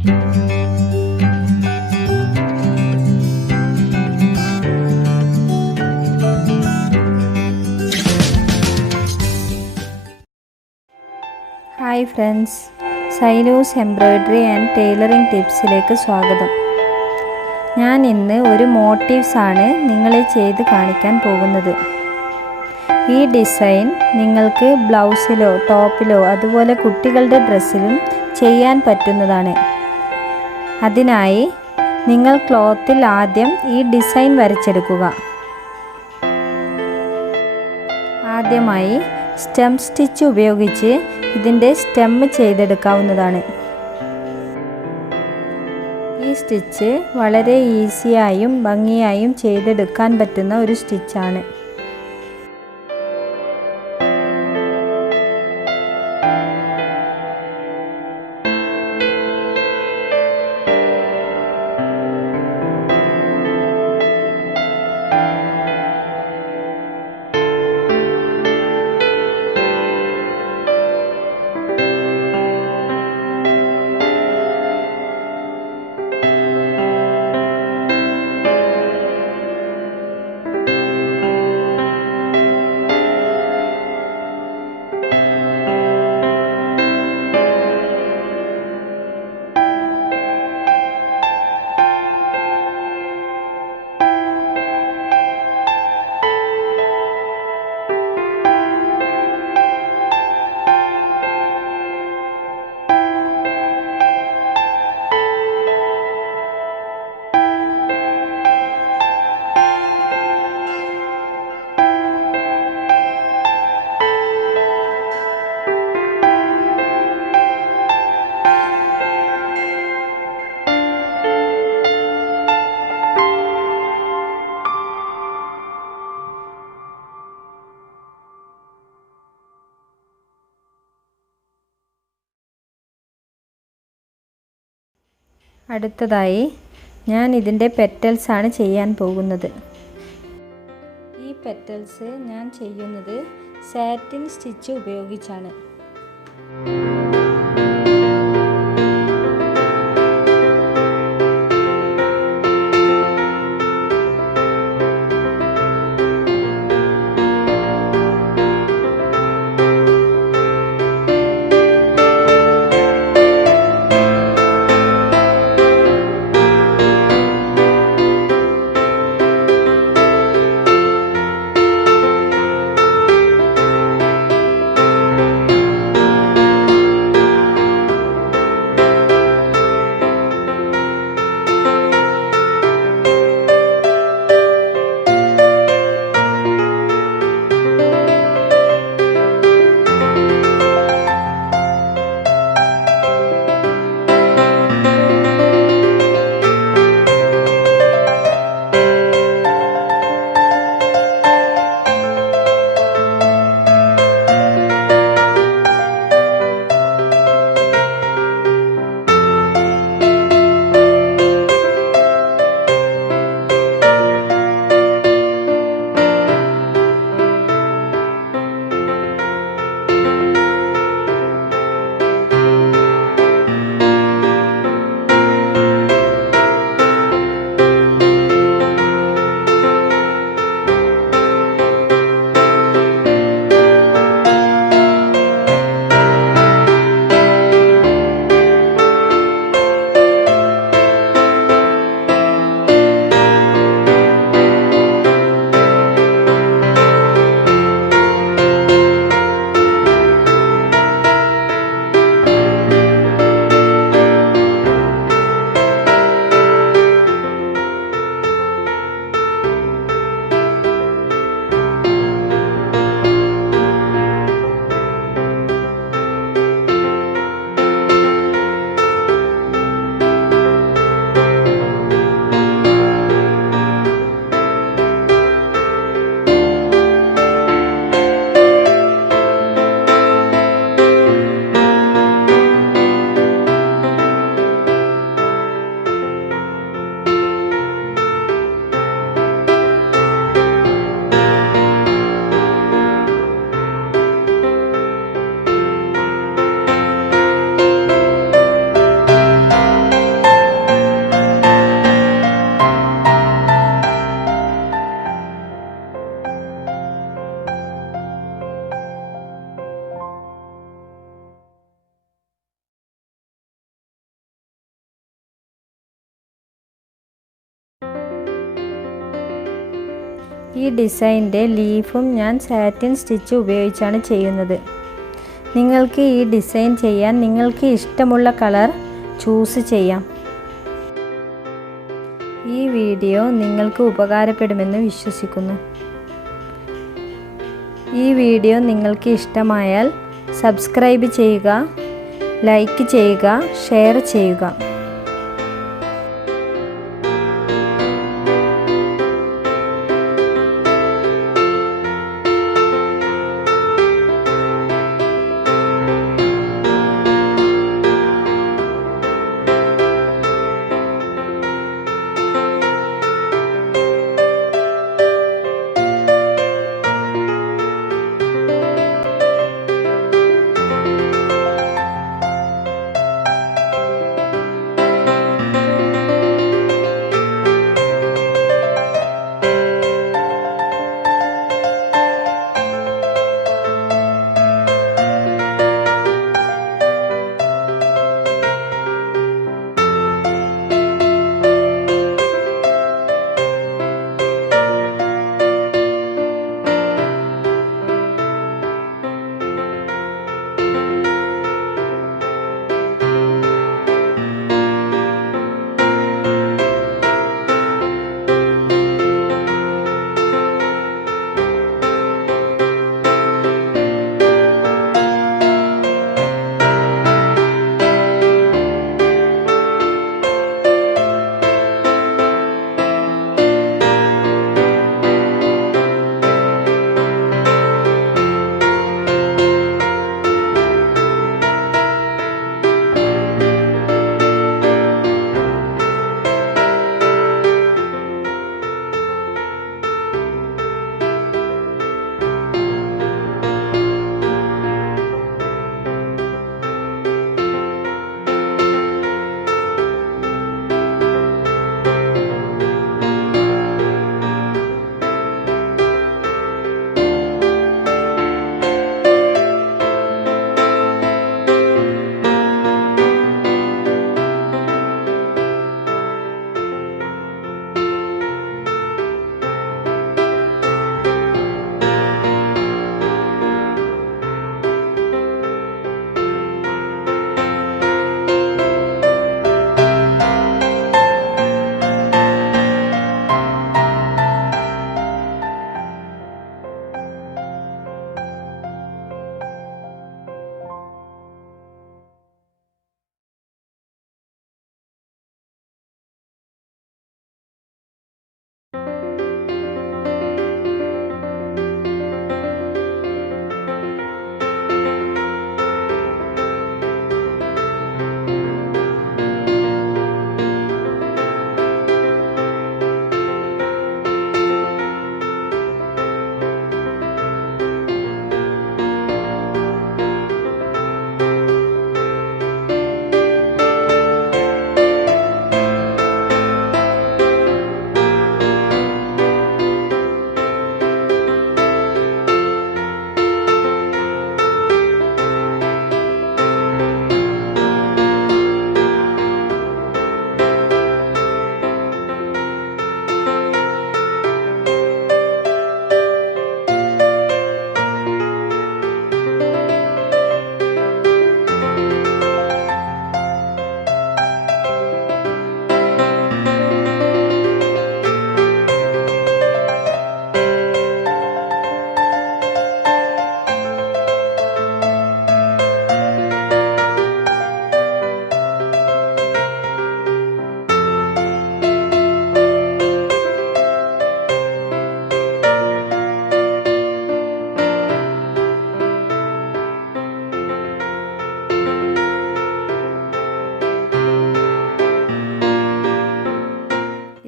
Hi friends, Sainus embroidery and tailoring ടിപ്സിലേക്ക് സ്വാഗതം. ഞാൻ ഇന്ന് ഒരു മോട്ടീവ്സ് ആണ് നിങ്ങളെ ചെയ്ത് കാണിക്കാൻ പോകുന്നത്. ഈ ഡിസൈൻ നിങ്ങൾക്ക് ബ്ലൗസിലോ ടോപ്പിലോ അതുപോലെ കുട്ടികളുടെ ഡ്രസ്സിലും ചെയ്യാൻ പറ്റുന്നതാണ്. അതിനായി നിങ്ങൾ ക്ലോത്തിൽ ആദ്യം ഈ ഡിസൈൻ വരച്ചെടുക്കുക. ആദ്യമായി സ്റ്റെം സ്റ്റിച്ച് ഉപയോഗിച്ച് ഇതിൻ്റെ സ്റ്റെം ചെയ്തെടുക്കാവുന്നതാണ്. ഈ സ്റ്റിച്ച് വളരെ ഈസിയായും ഭംഗിയായും ചെയ്തെടുക്കാൻ പറ്റുന്ന ഒരു സ്റ്റിച്ചാണ്. അടുത്തതായി ഞാൻ ഇതിൻ്റെ പെറ്റൽസ് ആണ് ചെയ്യാൻ പോകുന്നത്. ഈ പെറ്റൽസ് ഞാൻ ചെയ്യുന്നത് സാറ്റിൻ സ്റ്റിച്ച് ഉപയോഗിച്ചാണ്. ഈ ഡിസൈൻ്റെ ലീഫും ഞാൻ സാറ്റിൻ സ്റ്റിച്ച് ഉപയോഗിച്ചാണ് ചെയ്യുന്നത്. നിങ്ങൾക്ക് ഈ ഡിസൈൻ ചെയ്യാൻ നിങ്ങൾക്ക് ഇഷ്ടമുള്ള കളർ ചൂസ് ചെയ്യാം. ഈ വീഡിയോ നിങ്ങൾക്ക് ഉപകാരപ്പെടുമെന്ന് വിശ്വസിക്കുന്നു. ഈ വീഡിയോ നിങ്ങൾക്ക് ഇഷ്ടമായാൽ സബ്സ്ക്രൈബ് ചെയ്യുക, ലൈക്ക് ചെയ്യുക, ഷെയർ ചെയ്യുക.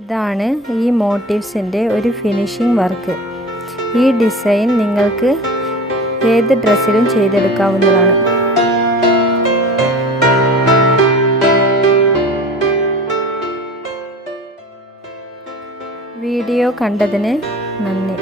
ഇതാണ് ഈ മോട്ടീവ്സിൻ്റെ ഒരു ഫിനിഷിംഗ് വർക്ക്. ഈ ഡിസൈൻ നിങ്ങൾക്ക് ഏത് ഡ്രസ്സിലും ചെയ്തെടുക്കാവുന്നതാണ്. വീഡിയോ കണ്ടതിന് നന്ദി.